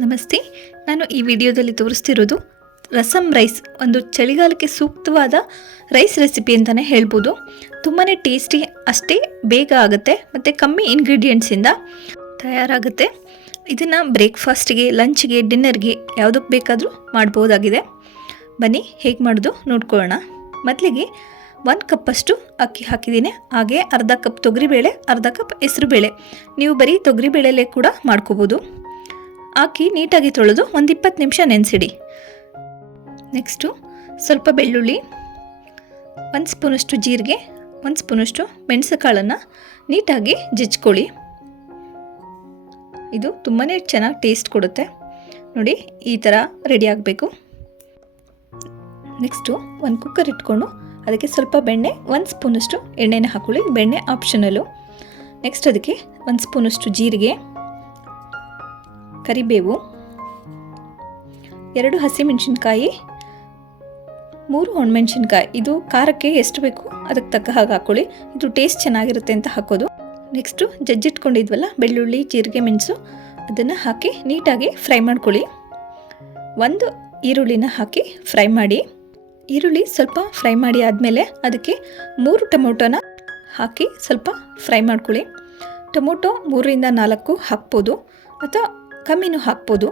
ನಮಸ್ತೆ. ನಾನು ಈ ವಿಡಿಯೋದಲ್ಲಿ ತೋರಿಸ್ತಿರೋದು ರಸಮ್ ರೈಸ್, ಒಂದು ಚಳಿಗಾಲಕ್ಕೆ ಸೂಕ್ತವಾದ ರೈಸ್ ರೆಸಿಪಿ ಅಂತಲೇ ಹೇಳ್ಬೋದು. ತುಂಬಾ ಟೇಸ್ಟಿ, ಅಷ್ಟೇ ಬೇಗ ಆಗುತ್ತೆ ಮತ್ತು ಕಮ್ಮಿ ಇಂಗ್ರೀಡಿಯೆಂಟ್ಸಿಂದ ತಯಾರಾಗುತ್ತೆ. ಇದನ್ನು ಬ್ರೇಕ್ಫಾಸ್ಟ್ಗೆ, ಲಂಚ್ಗೆ, ಡಿನ್ನರ್ಗೆ ಯಾವುದಕ್ಕೆ ಬೇಕಾದರೂ ಮಾಡ್ಬೋದಾಗಿದೆ. ಬನ್ನಿ ಹೇಗೆ ಮಾಡೋದು ನೋಡ್ಕೊಳ್ಳೋಣ. ಮೊದಲಿಗೆ 1 ಕಪ್ಪಷ್ಟು ಅಕ್ಕಿ ಹಾಕಿದ್ದೀನಿ. ಹಾಗೆ ಅರ್ಧ ಕಪ್ ತೊಗರಿಬೇಳೆ, ಅರ್ಧ ಕಪ್ ಹೆಸರುಬೇಳೆ. ನೀವು ಬರೀ ತೊಗರಿಬೇಳೆಲೇ ಕೂಡ ಮಾಡ್ಕೋಬೋದು. ಹಾಕಿ ನೀಟಾಗಿ ತೊಳೆದು ಒಂದು 20 ನಿಮಿಷ ನೆನೆಸಿಡಿ. ನೆಕ್ಸ್ಟು ಸ್ವಲ್ಪ ಬೆಳ್ಳುಳ್ಳಿ, 1 ಸ್ಪೂನಷ್ಟು ಜೀರಿಗೆ, 1 ಸ್ಪೂನಷ್ಟು ಮೆಣಸುಕಾಳನ್ನು ನೀಟಾಗಿ ಜಜ್ಕೊಳ್ಳಿ. ಇದು ತುಂಬಾ ಚೆನ್ನಾಗಿ ಟೇಸ್ಟ್ ಕೊಡುತ್ತೆ. ನೋಡಿ, ಈ ಥರ ರೆಡಿ ಆಗಬೇಕು. ನೆಕ್ಸ್ಟು ಒಂದು ಕುಕ್ಕರ್ ಇಟ್ಕೊಂಡು ಅದಕ್ಕೆ ಸ್ವಲ್ಪ ಬೆಣ್ಣೆ, 1 ಸ್ಪೂನಷ್ಟು ಎಣ್ಣೆನ ಹಾಕೊಳ್ಳಿ. ಬೆಣ್ಣೆ ಆಪ್ಷನಲ್ಲು. ನೆಕ್ಸ್ಟ್ ಅದಕ್ಕೆ 1 ಸ್ಪೂನಷ್ಟು ಜೀರಿಗೆ, ಕರಿಬೇವು, 2 ಹಸಿಮೆಣಸಿನ್ಕಾಯಿ, 3 ಒಣಮೆಣಸಿನ್ಕಾಯಿ. ಇದು ಖಾರಕ್ಕೆ ಎಷ್ಟು ಬೇಕು ಅದಕ್ಕೆ ತಕ್ಕ ಹಾಗೆ ಹಾಕ್ಕೊಳ್ಳಿ. ಇದು ಟೇಸ್ಟ್ ಚೆನ್ನಾಗಿರುತ್ತೆ ಅಂತ ಹಾಕೋದು. ನೆಕ್ಸ್ಟು ಜಜ್ಜಿಟ್ಕೊಂಡಿದ್ವಲ್ಲ ಬೆಳ್ಳುಳ್ಳಿ, ಜೀರಿಗೆ, ಮೆಣಸು, ಅದನ್ನು ಹಾಕಿ ನೀಟಾಗಿ ಫ್ರೈ ಮಾಡ್ಕೊಳ್ಳಿ. 1 ಈರುಳ್ಳಿನ ಹಾಕಿ ಫ್ರೈ ಮಾಡಿ. ಈರುಳ್ಳಿ ಸ್ವಲ್ಪ ಫ್ರೈ ಮಾಡಿ ಆದಮೇಲೆ ಅದಕ್ಕೆ 3 ಟೊಮೊಟೊನ ಹಾಕಿ ಸ್ವಲ್ಪ ಫ್ರೈ ಮಾಡ್ಕೊಳ್ಳಿ. ಟೊಮೊಟೊ 3ರಿಂದ 4 ಹಾಕ್ಬೋದು ಅಥವಾ ಕಮ್ಮಿನೂ ಹಾಕ್ಬೋದು.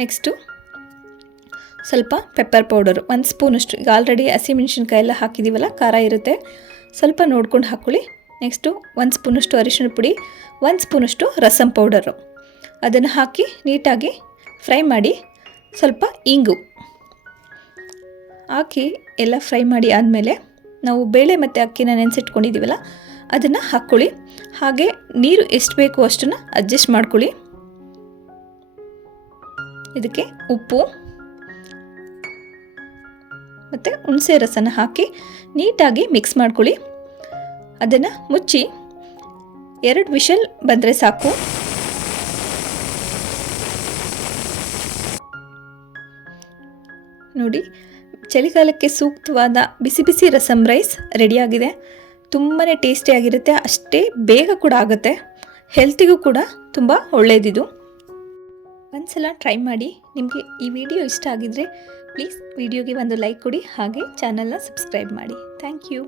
ನೆಕ್ಸ್ಟು ಸ್ವಲ್ಪ ಪೆಪ್ಪರ್ ಪೌಡರು 1 ಸ್ಪೂನಷ್ಟು. ಈಗ ಆಲ್ರೆಡಿ ಹಸಿಮೆಣಸಿನ್ಕಾಯಿ ಎಲ್ಲ ಹಾಕಿದ್ದೀವಲ್ಲ, ಖಾರ ಇರುತ್ತೆ, ಸ್ವಲ್ಪ ನೋಡ್ಕೊಂಡು ಹಾಕ್ಕೊಳ್ಳಿ. ನೆಕ್ಸ್ಟು 1 ಸ್ಪೂನಷ್ಟು ಅರಿಶಿಣ ಪುಡಿ, 1 ಸ್ಪೂನಷ್ಟು ರಸಮ್ ಪೌಡರು, ಅದನ್ನು ಹಾಕಿ ನೀಟಾಗಿ ಫ್ರೈ ಮಾಡಿ. ಸ್ವಲ್ಪ ಇಂಗು ಹಾಕಿ ಎಲ್ಲ ಫ್ರೈ ಮಾಡಿ ಆದಮೇಲೆ ನಾವು ಬೇಳೆ ಮತ್ತು ಅಕ್ಕಿನ ನೆನೆಸಿಟ್ಕೊಂಡಿದ್ದೀವಲ್ಲ, ಅದನ್ನು ಹಾಕ್ಕೊಳ್ಳಿ. ಹಾಗೆ ನೀರು ಎಷ್ಟು ಬೇಕು ಅಷ್ಟನ್ನು ಅಡ್ಜಸ್ಟ್ ಮಾಡ್ಕೊಳ್ಳಿ. ಇದಕ್ಕೆ ಉಪ್ಪು ಮತ್ತು ಹುಣಸೆ ರಸನ ಹಾಕಿ ನೀಟಾಗಿ ಮಿಕ್ಸ್ ಮಾಡ್ಕೊಳ್ಳಿ. ಅದನ್ನು ಮುಚ್ಚಿ 2 ವಿಷಲ್ ಬಂದರೆ ಸಾಕು. ನೋಡಿ, ಚಳಿಗಾಲಕ್ಕೆ ಸೂಕ್ತವಾದ ಬಿಸಿ ಬಿಸಿ ರಸಮ್ ರೈಸ್ ರೆಡಿಯಾಗಿದೆ. ತುಂಬಾ ಟೇಸ್ಟಿಯಾಗಿರುತ್ತೆ, ಅಷ್ಟೇ ಬೇಗ ಕೂಡ ಆಗುತ್ತೆ. ಹೆಲ್ತಿಗೂ ಕೂಡ ತುಂಬ ಒಳ್ಳೆಯದಿದು. ಒಂದ್ಸಲ ಟ್ರೈ ಮಾಡಿ. ನಿಮಗೆ ಈ ವಿಡಿಯೋ ಇಷ್ಟ ಆಗಿದ್ದರೆ ಪ್ಲೀಸ್ ವಿಡಿಯೋಗೆ ಒಂದು ಲೈಕ್ ಕೊಡಿ. ಹಾಗೆ ಚಾನಲ್ನ ಸಬ್ಸ್ಕ್ರೈಬ್ ಮಾಡಿ. Thank you.